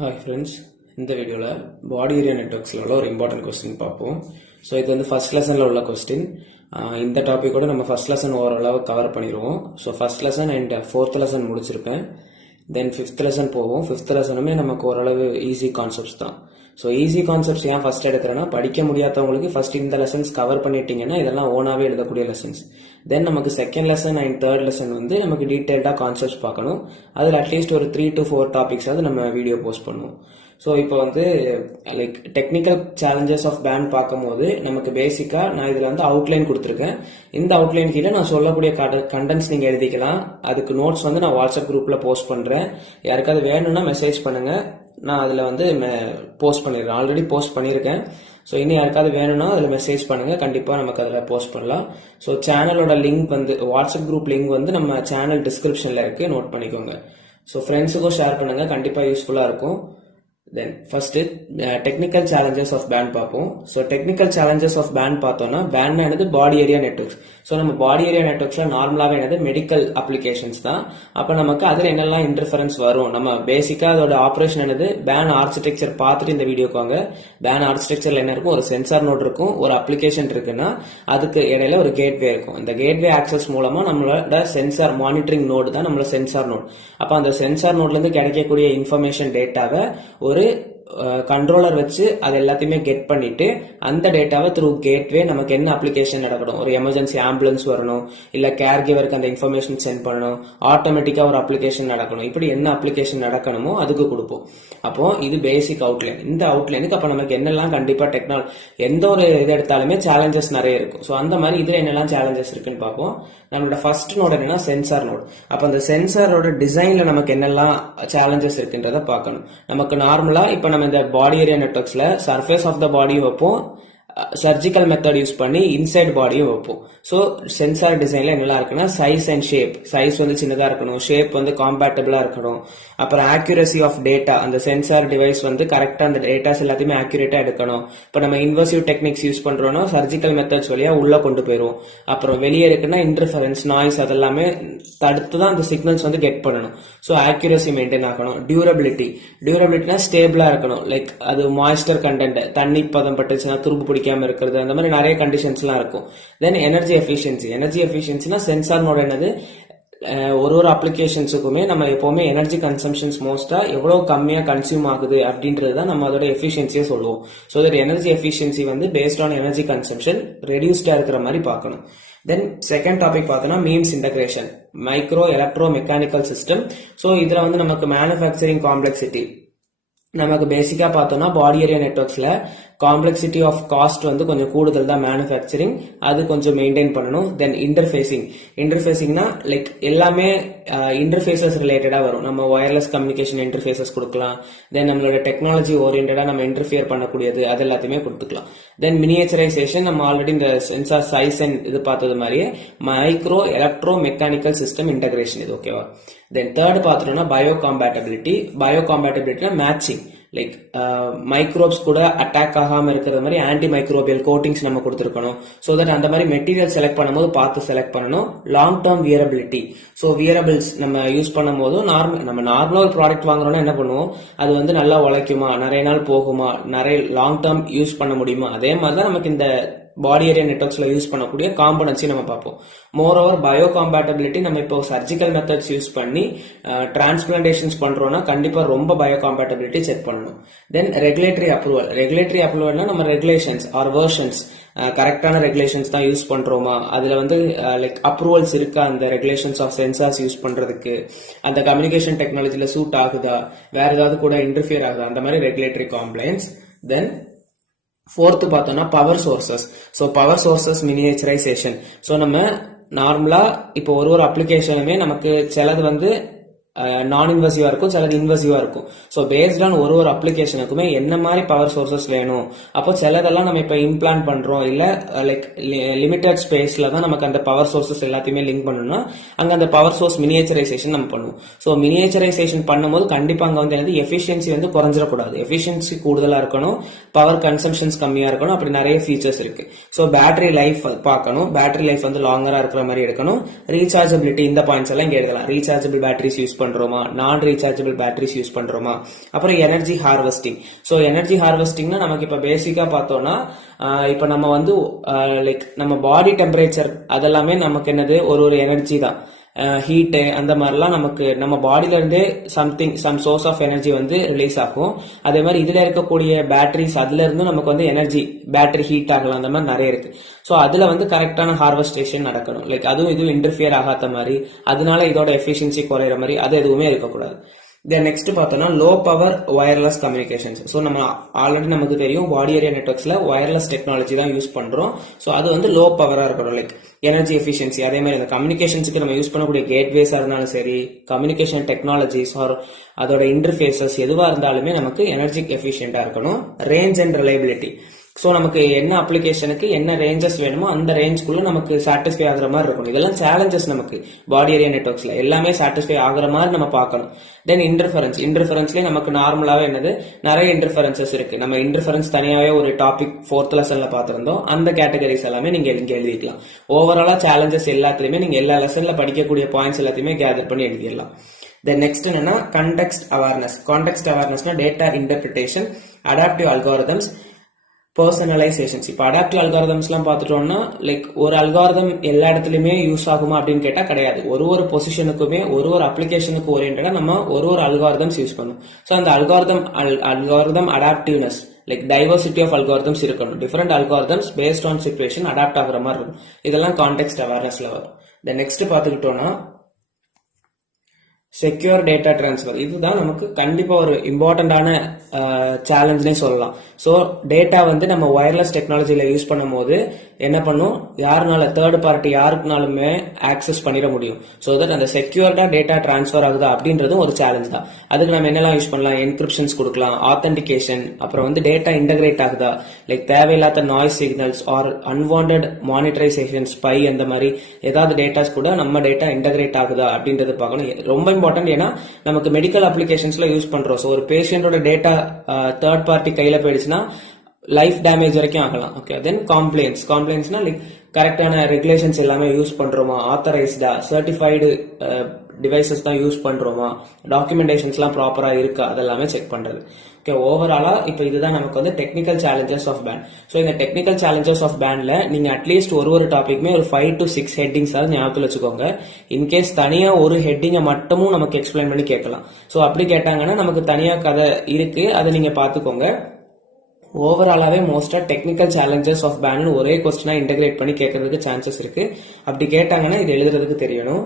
Hi friends, இந்த வீடியோவில் பாடி area நெட்வொர்க்ஸில் உள்ள ஒரு இம்பார்ட்டன்ட் கொஸ்டின் பார்ப்போம். ஸோ இது வந்து ஃபர்ஸ்ட் லெசனில் உள்ள கொஸ்டின். இந்த டாப்பிக்கோட நம்ம ஃபர்ஸ்ட் லெசன் ஓரளவு கவர் பண்ணிடுவோம். So first lesson and fourth lesson முடிச்சிருப்பேன். தென் ஃபிஃப்த் லெசன் போவோம். ஃபிஃப்த் லெசனுமே நமக்கு ஓரளவு ஈஸி கான்செப்ட்ஸ் தான். ஸோ ஈஸி கான்செப்ட்ஸ் ஏன் ஃபர்ஸ்ட் எடுக்கிறேன்னா, படிக்க முடியாதவங்களுக்கு ஃபர்ஸ்ட் இந்த லெசன்ஸ் கவர் பண்ணிட்டீங்கன்னா இதெல்லாம் ஓனாகவே எழுதக்கூடிய லெசன்ஸ். தென் நமக்கு second lesson and third lesson வந்து நமக்கு டீட்டெயில்டாக கான்செப்ட்ஸ் பார்க்கணும். அதில் அட்லீஸ்ட் ஒரு 3 to 4 டாபிக்ஸாவது நம்ம வீடியோ போஸ்ட் பண்ணுவோம். ஸோ இப்போ வந்து like technical challenges of band பார்க்கும்போது நமக்கு பேசிக்காக நான் இதில் வந்து அவுட்லைன் கொடுத்துருக்கேன். இந்த அவுட்லைன் கீழே நான் சொல்லக்கூடிய கண்டென்ட்ஸ் நீங்கள் எழுதிக்கலாம். அதுக்கு நோட்ஸ் வந்து நான் வாட்ஸ்அப் குரூப்பில் போஸ்ட் பண்ணுறேன். யாருக்காவது வேணும்னா மெசேஜ் பண்ணுங்கள், நான் அதில் வந்து போஸ்ட் பண்ணிடுறேன். ஆல்ரெடி போஸ்ட் பண்ணியிருக்கேன். ஸோ இன்னும் யாருக்காவது வேணும்னா அதில் மெசேஜ் பண்ணுங்கள், கண்டிப்பாக நமக்கு அதில் போஸ்ட் பண்ணலாம். ஸோ சேனலோட லிங்க் வந்து வாட்ஸ்அப் குரூப் லிங்க் வந்து நம்ம சேனல் டிஸ்கிரிப்ஷனில் இருக்குது, நோட் பண்ணிக்கோங்க. ஸோ ஃப்ரெண்ட்ஸுக்கும் ஷேர் பண்ணுங்கள், கண்டிப்பாக யூஸ்ஃபுல்லாக இருக்கும். Then first technical challenges of band பார்ப்போம். So technical challenges of band பார்த்தோம்னா, பேண்ட் என்னது பாடி ஏரியா நெட்வொர்க்ஸ். ஸோ நம்ம பாடி ஏரியா நெட்வொர்க்ஸ்ல நார்மலாகவே என்னது மெடிக்கல் அப்ளிகேஷன்ஸ் தான். அப்போ நமக்கு அதில் என்னெல்லாம் இன்டர்ஃபரன்ஸ் வரும், நம்ம பேசிக்காக அதோட ஆப்ரேஷன் என்னது, பேண்ட் ஆர்கிடெக்சர் பார்த்துட்டு இந்த வீடியோக்கு வாங்க. பேண்ட் ஆர்கிடெக்சர்ல என்ன இருக்கும், ஒரு சென்சார் நோட் இருக்கும், ஒரு அப்ளிகேஷன் இருக்குன்னா அதுக்கு இடையில ஒரு கேட்வே இருக்கும். இந்த கேட்வே ஆக்சஸ் மூலமா நம்மளோட சென்சார் மானிட்டரிங் நோடு தான் நம்மளோட சென்சார் நோட். அப்போ அந்த சென்சார் நோட்ல இருந்து கிடைக்கக்கூடிய இன்ஃபர்மேஷன் டேட்டாவை ஒரு கண்ட்ரோலர் வச்சு அது எல்லாத்தையுமே கெட் பண்ணிட்டு அந்த டேட்டாவை த்ரூ கேட்வே நமக்கு என்ன அப்ளிகேஷன் நடக்கணும், ஒரு எமர்ஜென்சி ஆம்புலன்ஸ் வரணும், இல்ல கேர் கிவருக்கு அந்த இன்ஃபர்மேஷன் சென்ட் பண்ணணும், ஆட்டோமேட்டிக்கா ஒரு அப்ளிகேஷன் நடக்கணும், இப்படி என்ன அப்ளிகேஷன் நடக்கணுமோ அதுக்கு கொடுப்போம். அப்போ இது பேசிக் அவுட்லைன். இந்த அவுட்லைனுக்கு அப்ப நமக்கு என்னெல்லாம் கண்டிப்பா டெக்னாலஜி எந்த ஒரு இது எடுத்தாலுமே சேலஞ்சஸ் நிறைய இருக்கும். ஸோ அந்த மாதிரி இதுல என்னெல்லாம் சேலஞ்சஸ் இருக்குன்னு பார்ப்போம். நம்மளோட ஃபர்ஸ்ட் நோட் என்னன்னா சென்சார் நோட். அப்ப அந்த சென்சாரோட டிசைன்ல நமக்கு என்னெல்லாம் சேலஞ்சஸ் இருக்குன்றத பார்க்கணும். நமக்கு நார்மலா இப்ப நம்ம இந்த பாடி ஏரியா நெட்வொர்க்ஸ்ல சர்ஃபேஸ் ஆஃப் த பாடி வைப்போம், சர்ஜிக்கல் மெத்தட் யூஸ் பண்ணி இன்சைட் பாடியும் வைப்போம். ஸோ சென்சார் டிசைன்ல என்னெல்லாம் இருக்குன்னா, சைஸ் அண்ட் ஷேப். சைஸ் வந்து சின்னதா இருக்கணும், ஷேப் வந்து காம்பேட்டபிளா இருக்கணும். அப்புறம் ஆக்யூரசி ஆஃப் டேட்டா, அந்த சென்சார் டிவைஸ் வந்து கரெக்டா அந்த டேட்டாஸ் எல்லாத்தையுமே ஆக்யூரேட்டா எடுக்கணும். இப்போ நம்ம இன்வர்சிவ் டெக்னிக்ஸ் யூஸ் பண்றோம்னா சர்ஜிக்கல் மெத்தட்ஸ் வழியா உள்ள கொண்டு போயிடும். அப்புறம் வெளியே இருக்குன்னா இன்டர்ஃபரன்ஸ், நாய்ஸ் அதெல்லாமே தடுத்து தான் அந்த சிக்னல்ஸ் வந்து கெட் பண்ணணும். ஸோ ஆக்யூரசி மெயின்டைன் ஆகணும். டியூரபிலிட்டினா ஸ்டேபிளா இருக்கணும். லைக் அது மாய்ஸ்டர் கண்டென்ட், தண்ணி பதம் பட்டுச்சுன்னா துருப்பு பிடிக்காம இருக்கிறது, அந்த மாதிரி நிறைய கண்டிஷன்ஸ்லாம் இருக்கும். தென் எனர்ஜி எஃபிஷியன்சினா சென்சார்னோட என்னது, ஒரு அப்ளிகேஷன்ஸுக்குமே நம்ம எப்பவுமே எனர்ஜி கன்சம்ஷன்ஸ் மோஸ்டா எவ்வளவு கம்மியா கன்சியூம் ஆகுது அப்படின்றது தான் நம்ம அதோட எஃபிஷியன்சியை சொல்லுவோம். ஸோ தட் எனர்ஜி எஃபிஷியன்சி வந்து பேஸ்ட் ஆன் எனர்ஜி கன்சம்ஷன் ரெடியூஸ்டா இருக்கிற மாதிரி பார்க்கணும். தென் செகண்ட் டாபிக் பார்த்தோம்னா means integration, micro electro mechanical system. So இதுல வந்து நமக்கு மேனுஃபேக்சரிங் காம்ப்ளெக்சிட்டி, நமக்கு பேசிக்கா பார்த்தோம்னா பாடி ஏரியா நெட்வொர்க்ஸ்ல காம்ப்ளெக்சிட்டி ஆஃப் காஸ்ட் வந்து கொஞ்சம் கூடுதல் தான் மேனுஃபேக்சரிங், அது கொஞ்சம் மெயின்டைன் பண்ணணும். தென் இன்டர்ஃபேசிங்னா லைக் எல்லாமே இன்டர்ஃபேசஸ் ரிலேட்டடா வரும். நம்ம வயர்லெஸ் கம்யூனிகேஷன் இன்டர்ஃபேசஸ் கொடுக்கலாம். தென் நம்மளோட டெக்னாலஜி ஓரியன்டா நம்ம இன்டர்ஃபியர் பண்ணக்கூடியது அது எல்லாத்தையுமே கொடுத்துக்கலாம். தென் மினியேச்சரைசேஷன், நம்ம ஆல்ரெடி இந்த சென்சார் சைஸ் அண்ட் இது பார்த்தது மாதிரியே micro electro mechanical system integration, இது ஓகேவா. தென் தேர்ட் பார்த்தோம்னா பயோகாம்பேட்டபிலிட்டினா மேட்சிங், லைக் மைக்ரோப்ஸ் கூட அட்டாக் ஆகாம இருக்கிற மாதிரி ஆன்டி மைக்ரோபியல் கோட்டிங்ஸ் நம்ம கொடுத்துருக்கணும். ஸோ தட் அந்த மாதிரி மெட்டீரியல் செலக்ட் பண்ணும்போது பார்த்து செலக்ட் பண்ணணும். லாங் டேர்ம் வியரபிலிட்டி, ஸோ வியரபிள்ஸ் நம்ம யூஸ் பண்ணும் போதும் நம்ம நார்மலா ஒரு ப்ராடக்ட் வாங்குறோம்னா என்ன பண்ணுவோம், அது வந்து நல்லா உழைக்குமா, நிறைய நாள் போகுமா, நிறைய லாங் டேர்ம் யூஸ் பண்ண முடியுமா. அதே மாதிரி தான் நமக்கு இந்த பாடி ஏரியா நெட்வொர்க்ஸ்ல யூஸ் பண்ணக்கூடிய காம்பனன்ட்ஸையும் நம்ம பார்ப்போம். மோர் ஓவர் பயோ காம்பேட்டபிலிட்டி, நம்ம இப்போ சர்ஜிக்கல் மெத்தட்ஸ் யூஸ் பண்ணி டிரான்ஸ்பிளான்டேஷன்ஸ் பண்றோம்னா கண்டிப்பா ரொம்ப பயோ காம்பேட்டபிலிட்டி செக் பண்ணணும். தென் ரெகுலேட்டரி அப்ரூவல்னா நம்ம ரெகுலேஷன்ஸ் ஆர் வெர்ஷன்ஸ் கரெக்டான ரெகுலேஷன்ஸ் தான் யூஸ் பண்றோமா, அதுல வந்து லைக் அப்ரூவல்ஸ் இருக்கா, அந்த ரெகுலேஷன்ஸ் ஆஃப் சென்சார்ஸ் யூஸ் பண்றதுக்கு, அந்த கம்யூனிகேஷன் டெக்னாலஜில சூட் ஆகுதா, வேற ஏதாவது கூட இன்டர்ஃபியர் ஆகுதா, அந்த மாதிரி ரெகுலேட்டரி காம்ப்ளைன்ஸ். தென் ஃபோர்த் பார்த்தோம்னா power sources. So power sources miniaturization. So நம்ம நார்மலா இப்போ ஒரு அப்ளிகேஷனுமே நமக்கு சிலது வந்து நான் இன்வெசிவா இருக்கும், சிலது இன்வெசிவா இருக்கும். ஸோ பேஸ்ட் ஆன் ஒரு அப்ளிகேஷனுக்குமே என்ன மாதிரி பவர் சோர்சஸ் வேணும். அப்போ சிலதெல்லாம் நம்ம இப்போ இம்ப்ளான்ட் பண்றோம், இல்ல லைக் லிமிடெட் ஸ்பேஸ்ல தான் நமக்கு அந்த பவர் சோர்சஸ் எல்லாத்தையுமே லிங்க் பண்ணணும்னா அங்க அந்த பவர் சோர்ஸ் மினியேச்சரைசேஷன் நம்ம பண்ணுவோம். ஸோ மினியேச்சரைசேஷன் பண்ணும்போது கண்டிப்பா அங்க வந்து எஃபிஷியன்சி வந்து குறைஞ்சிடக்கூடாது, எஃபிஷியன்சி கூடுதலா இருக்கணும், பவர் கன்சம்ஷன்ஸ் கம்மியா இருக்கணும், அப்படி நிறைய ஃபீச்சர்ஸ் இருக்கு. ஸோ பேட்டரி லைஃப் பார்க்கணும், பேட்டரி லைஃப் வந்து லாங்கரா இருக்கிற மாதிரி எடுக்கணும். ரீசார்ஜபிலிட்டி, இந்த பாயிண்ட்ஸ் எல்லாம் இங்க எழுதலாம். ரீசார்ஜபிள் பேட்டரிஸ் யூஸ் பண்றோமா, நான் ரீசார்ஜபிள் பேட்டரிஸ் யூஸ் பண்றோமா, அப்புறம் எனர்ஜி ஹார்வெஸ்டிங். ஸோ எனர்ஜி ஹார்வெஸ்டிங்னா நமக்கு இப்ப பேசிக்கா பார்த்தோம்னா இப்ப நம்ம வந்து லைக் நம்ம பாடி டெம்பரேச்சர் அதெல்லாமே நமக்கு என்னது ஒரு எனர்ஜி தான். ஹீட்டு அந்த மாதிரிலாம் நமக்கு நம்ம பாடியில இருந்தே சம் சோர்ஸ் ஆஃப் எனர்ஜி வந்து ரிலீஸ் ஆகும். அதே மாதிரி இதுல இருக்கக்கூடிய பேட்டரிஸ் அதுல இருந்து நமக்கு வந்து எனர்ஜி பேட்டரி ஹீட் ஆகலாம், அந்த மாதிரி நிறைய இருக்கு. ஸோ அதுல வந்து கரெக்டான ஹார்வெஸ்டேஷன் நடக்கணும். லைக் அதுவும் இதுவும் இன்டர்ஃபியர் ஆகாத மாதிரி, அதனால இதோட எஃபிஷியன்சி குறையிற மாதிரி அது எதுவுமே இருக்கக்கூடாது. தென் நெக்ஸ்ட் பார்த்தோம்னா low power wireless communications. So நம்ம ஆல்ரெடி நமக்கு தெரியும் பாடி ஏரியா நெட்வொர்க்ஸ்ல வயர்லெஸ் டெக்னாலஜி தான் யூஸ் பண்றோம். ஸோ அது வந்து லோ பவரா இருக்கணும், லைக் எனர்ஜி எஃபிஷியன்சி. அதே மாதிரி இந்த கம்யூனிகேஷன்ஸ்க்கு நம்ம யூஸ் பண்ணக்கூடிய கேட்வேஸா இருந்தாலும் சரி, கம்யூனிகேஷன் டெக்னாலஜிஸ் ஆர் அதோட இன்டர்ஃபேசஸ் எதுவா இருந்தாலுமே நமக்கு எனர்ஜி எஃபிஷியன்டா இருக்கணும். Range and reliability. ஸோ நமக்கு என்ன அப்ளிகேஷனுக்கு என்ன ரேஞ்சஸ் வேணுமோ அந்த ரேஞ்சுக்குள்ள நமக்கு சாட்டிஸ்ஃபை ஆகுற மாதிரி இருக்கணும். இதெல்லாம் சேலஞ்சஸ் நமக்கு பாடி ஏரியா நெட்வொர்க்ஸ்ல எல்லாமே சாட்டிஸ்ஃபை ஆகுற மாதிரி நம்ம பார்க்கணும். தென் இன்டர்ஃபரன்ஸ்லேயே நமக்கு நார்மலாவே என்னது நிறைய இன்டர்ஃபரன்சஸ் இருக்கு. நம்ம இன்டர்ஃபரன்ஸ் தனியாவே ஒரு டாபிக் 4th லெசன்ல பார்த்திருந்தோம். அந்த கேட்டகரிஸ் எல்லாமே நீங்க இங்க எழுதிக்கலாம். ஓவராலா சேலஞ்சஸ் எல்லாத்துலயுமே நீங்க எல்லா லெசன்ல படிக்கக்கூடிய பாயிண்ட்ஸ் எல்லாத்தையுமே கேதர் பண்ணி எழுதிடலாம். தென் நெக்ஸ்ட் என்னன்னா கான்டெக்ஸ்ட் அவேர்னஸ்னா data interpretation, adaptive algorithms, personalisations. இப்போ அடாப்டிவ் அல்காரிதம்ஸ்லாம் பார்த்துட்டோம்னா லைக் ஒரு அல்காரிதம் எல்லா இடத்துலையுமே யூஸ் ஆகுமா அப்படின்னு கேட்டா கிடையாது. ஒரு பொசிஷனுக்குமே ஒரு அப்ளிகேஷனுக்கு ஓரியன்டா நம்ம ஒரு அல்காரிதம்ஸ் யூஸ் பண்ணும். ஸோ அந்த algorithm adaptiveness like diversity of algorithms இருக்கணும். Different algorithms based on situation adapt ஆகுற மாதிரி இருக்கும். இதெல்லாம் கான்டெக்ஸ்ட் அவேர்னஸ்ல வரும். தென் நெக்ஸ்ட் பார்த்துக்கிட்டோம்னா செக்யூர் டேட்டா டிரான்ஸ்ஃபர். இதுதான் நமக்கு கண்டிப்பா ஒரு இம்பார்ட்டன்டான சேலஞ்ச்னே சொல்லலாம். ஸோ டேட்டா வந்து நம்ம வயர்லெஸ் டெக்னாலஜியில யூஸ் பண்ணும் போது என்ன பண்ணும், யாருனால தேர்ட் பார்ட்டி யாருக்குனாலுமே ஆக்சஸ் பண்ணிட முடியும். ஸோ தட் அந்த செக்யூர்டா டேட்டா டிரான்ஸ்ஃபர் ஆகுதா அப்படின்றதும் ஒரு சேலஞ்ச் தான். அதுக்கு நம்ம என்னெல்லாம் யூஸ் பண்ணலாம், என்கிரிப்ஷன்ஸ் கொடுக்கலாம், ஆத்தென்டிகேஷன், அப்புறம் வந்து டேட்டா இன்டகிரேட் ஆகுதா, லைக் தேவையில்லாத noise signals or unwanted monetization, spy, அந்த மாதிரி ஏதாவது டேட்டாஸ் கூட நம்ம டேட்டா இன்டகிரேட் ஆகுதா அப்படின்றது பார்க்கணும். ரொம்ப இம்பார்ட்டன்ட். ஏன்னா நமக்கு மெடிக்கல் அப்ளிகேஷன்ஸ்ல யூஸ் பண்றோம். ஸோ ஒரு பேஷண்டோட டேட்டா தேர்ட் பார்ட்டி கையில போயிடுச்சுன்னா லைஃப் டேமேஜ் வரைக்கும் ஆகலாம். ஓகே. தென் காம்ப்ளைண்ட்ஸ்னா லைக் கரெக்டான ரெகுலேஷன்ஸ் எல்லாமே யூஸ் பண்றோமா, ஆத்தரைஸ்டா சர்டிஃபைடு டிவைசஸ் தான் யூஸ் பண்றோமா, டாக்குமெண்டேஷன்ஸ்லாம் ப்ராப்பரா இருக்கா, அதெல்லாமே செக் பண்றது. ஓகே. ஓவராலா இப்போ இதுதான் நமக்கு வந்து technical challenges of band. So இந்த டெக்னிக்கல் சேலஞ்சஸ் ஆஃப் பேண்ட்ல நீங்க அட்லீஸ்ட் ஒரு டாபிக்மே ஒரு 5 to 6 ஹெட்டிங்ஸ் ஞாபகத்தில் வச்சுக்கோங்க. இன்கேஸ் தனியா ஒரு ஹெட்டிங்கை மட்டுமும் நமக்கு எக்ஸ்பிளைன் பண்ணி கேட்கலாம். ஸோ அப்படி கேட்டாங்கன்னா நமக்கு தனியா கதை இருக்கு, அதை நீங்க பாத்துக்கோங்க. ஓவராலாவே மோஸ்டா டெக்னிக்கல் சேலஞ்சஸ் ஆஃப் பேண்ட் ஒரே கொஸ்டினா இன்டகிரேட் பண்ணி கேட்கறதுக்கு சான்சஸ் இருக்கு. அப்படி கேட்டாங்கன்னா இது எழுதுறதுக்கு தெரியணும்.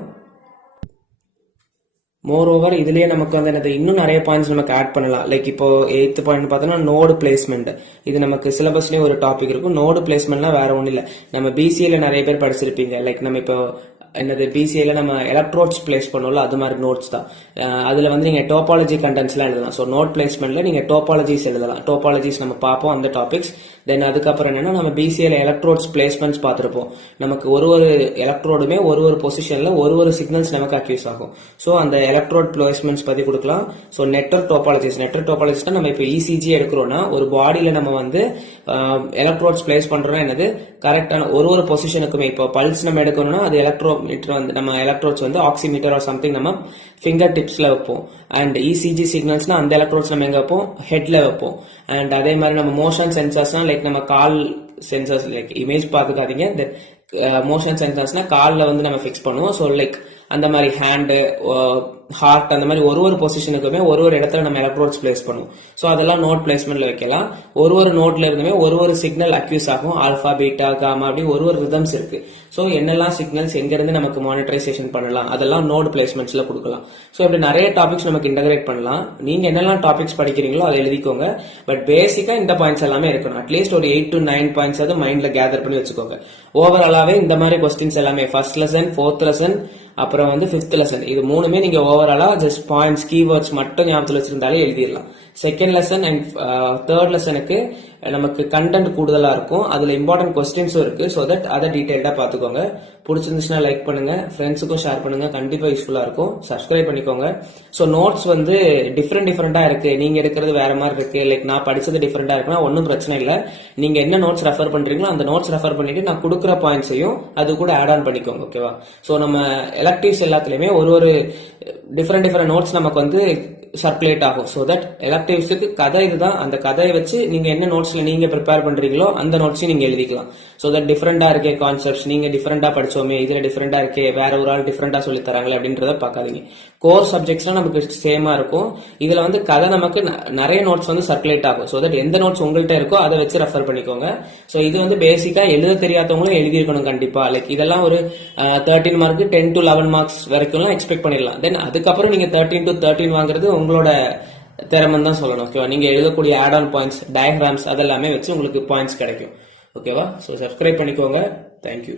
மோர் ஓவர் இதுலயே நமக்கு வந்து இன்னும் நிறைய பாயிண்ட்ஸ் நமக்கு ஆட் பண்ணலாம். லைக் இப்போ 8th பாயிண்ட் பார்த்தோம்னா நோடு பிளேஸ்மெண்ட். இது நமக்கு சிலபஸ்லயே ஒரு டாபிக் இருக்கும். நோடு பிளேஸ்மெண்ட்னா வேற ஒன்றும் இல்லை, நம்ம பிசிஏல நிறைய பேர் படிச்சிருப்பீங்க. லைக் நம்ம இப்போ பிசிஏல நம்ம எலக்ட்ரோட்ஸ் பிளேஸ் பண்ணோம்ல, அது மாதிரி நோட்ஸ் தான். அதுல வந்து நீங்க டோபாலஜி கண்டென்ட்ஸ்லாம் எழுதலாம். ஸோ நோட் பிளேஸ்மெண்ட்ல நீங்க டோபாலஜிஸ் எழுதலாம். டோபாலஜிஸ் நம்ம பார்ப்போம் அந்த டாபிக்ஸ். தென் அதுக்கப்புறம் என்னன்னா நம்ம பிசிஏல எலக்ட்ரோட்ஸ் பிளேஸ்மெண்ட்ஸ் பார்த்துருப்போம். நமக்கு ஒரு எலக்ட்ரோடுமே ஒரு பொசிஷன்ல ஒரு சிக்னல்ஸ் நமக்கு அக்யூஸ் ஆகும். ஸோ அந்த எலக்ட்ரோட் பிளேஸ்மெண்ட்ஸ் பத்தி கொடுக்கலாம். ஸோ நெட்வொர்க் டோபாலஜிஸ்னா நம்ம இப்போ இசிஜி எடுக்கிறோம்னா ஒரு பாடியில நம்ம வந்து எலக்ட்ரோட்ஸ் பிளேஸ் பண்றோம்னா என்னது கரெக்டான ஒரு பொசிஷனுக்குமே. இப்போ பல்ஸ் நம்ம எடுக்கணும்னா அது எலக்ட்ரோமீட்டர் வந்து நம்ம எலக்ட்ரோட்ஸ் வந்து ஆக்சிமீட்டர் ஆர் சம்திங் நம்ம ஃபிங்கர் டிப்ஸ்ல வைப்போம். அண்ட் இசிஜி சிக்னல்ஸ்னா அந்த எலக்ட்ரோட்ஸ் நம்ம எங்க வைப்போம், ஹெட்ல வைப்போம். அண்ட் அதே மாதிரி நம்ம மோஷன் சென்சார்ஸ்னா லைக் நம்ம கால் சென்சார்ஸ், லைக் இமேஜ் பார்த்துக்காதீங்க, மோஷன் சென்சார்ஸ்னா காலில் வந்து நம்ம ஃபிக்ஸ் பண்ணுவோம். ஸோ லைக் அந்த மாதிரி ஹேண்டு, ஹார்ட், அந்த மாதிரி ஒரு பொசிஷனுக்குமே ஒரு இடத்துல நம்ம எலக்ட்ரோட்ஸ் பிளேஸ் பண்ணுவோம். ஸோ அதெல்லாம் நோட் பிளேஸ்மெண்ட்ல வைக்கலாம். ஒரு நோட்ல இருந்துமே ஒரு சிக்னல் அக்யூஸ் ஆகும். ஆல்பா, பீட்டா, காமா, அப்படி ஒரு ரிதம்ஸ் இருக்கு. ஸோ என்னெல்லாம் சிக்னல்ஸ் எங்க இருந்து நமக்கு மானிட்டரைசேஷன் பண்ணலாம், அதெல்லாம் நோட் பிளேஸ்மெண்ட்ஸ்ல கொடுக்கலாம். ஸோ இப்படி நிறைய டாபிக்ஸ் நமக்கு இன்டகிரேட் பண்ணலாம். நீங்க என்னெல்லாம் டாபிக்ஸ் படிக்கிறீங்களோ அதை எழுதிக்கோங்க. பட் பேசிக்கா இந்த பாயிண்ட்ஸ் எல்லாமே இருக்கணும். அட்லீஸ்ட் ஒரு 8 to 9 பாயிண்ட்ஸ் அது மைண்ட்ல கேதர் பண்ணி வச்சுக்கோங்க. ஓவராலாவே இந்த மாதிரி கொஸ்டின்ஸ் எல்லாமே ஃபர்ஸ்ட் லெசன், 4th லெசன், அப்புறம் வந்து 5th லெசன், இது மூணுமே நீங்க ஓவராலா ஜஸ்ட் பாயிண்ட்ஸ், கீவேர்ட்ஸ் மட்டும் ஞாபகத்தில் வச்சிருந்தாலே எழுதிடலாம். செகண்ட் லெசன் அண்ட் தேர்ட் லெசனுக்கு நமக்கு கண்டென்ட் கூடுதலா இருக்கும். அதுல இம்பார்ட்டன்ட் கொஸ்டின்ஸும் இருக்கு. ஸோ தட் அதை டீடைல்டா பாத்துக்கோங்க. பிடிச்சிருந்துச்சுன்னா லைக் பண்ணுங்க, ஃப்ரெண்ட்ஸுக்கும் ஷேர் பண்ணுங்க, கண்டிப்பா யூஸ்ஃபுல்லா இருக்கும். சப்ஸ்கிரைப் பண்ணிக்கோங்க. ஸோ நோட்ஸ் வந்து டிஃப்ரெண்டா இருக்கு, நீங்க எடுக்கிறது வேற மாதிரி இருக்கு, லைக் நான் படிச்சது டிஃப்ரெண்டா இருக்குன்னா ஒன்றும் பிரச்சனை இல்லை. நீங்க என்ன நோட்ஸ் ரெஃபர் பண்றீங்களோ அந்த நோட்ஸ் ரெஃபர் பண்ணிட்டு நான் கொடுக்குற பாயிண்ட்ஸையும் அது கூட ஆட் ஆன் பண்ணிக்கோங்க. ஓகேவா? ஸோ நம்ம எலக்டிவ்ஸ் எல்லாத்துலயுமே ஒரு டிஃப்ரெண்ட் நோட்ஸ் நமக்கு வந்து சர்க்குலேட் ஆகும். ஸோ தட் எலக்டிவ்ஸுக்கு கதை இதுதான், அந்த கதையை வச்சு நீங்க என்ன நோட்ஸ்ல நீங்க ப்ரிப்பேர் பண்றீங்களோ அந்த நோட்ஸையும் நீங்க எழுதிக்கலாம். ஸோ தட் டிஃப்ரெண்டா இருக்கே கான்செப்ட்ஸ், நீங்க டிஃப்ரெண்டா படிச்சோமே, இதுல டிஃப்ரெண்டா இருக்கே, வேற ஒரு ஆள் டிஃப்ரெண்டா சொல்லி தராங்களே அப்படின்றத பார்க்காதீங்க. கோர் சப்ஜெக்ட்ஸ்லாம் நமக்கு சேமா இருக்கும். இதுல வந்து கதை நமக்கு நிறைய நோட்ஸ் வந்து சர்க்குலேட் ஆகும். ஸோ தட் எந்த நோட்ஸ் உங்கள்கிட்ட இருக்கோ அதை வச்சு ரெஃபர் பண்ணிக்கோங்க. ஸோ இது வந்து பேசிக்கா எழுத தெரியாதவங்களும் எழுதியிருக்கணும் கண்டிப்பா. லைக் இதெல்லாம் ஒரு 13 மார்க் 10 to 11 மார்க்ஸ் வரைக்கும் எக்ஸ்பெக்ட் பண்ணிடலாம். தென் அதுக்கப்புறம் நீங்க 13 to 13 வாங்குறது உங்களோட திறமை தான் சொல்லணும். ஓகேவா? நீங்க எழுதக்கூடிய ஆட் ஆன் பாயிண்ட்ஸ், டயக்ராம்ஸ் அதெல்லாமே வச்சு உங்களுக்கு பாயிண்ட்ஸ் கிடைக்கும். ஓகேவா? ஸோ சப்ஸ்கிரைப் பண்ணிக்கோங்க. தேங்க்யூ.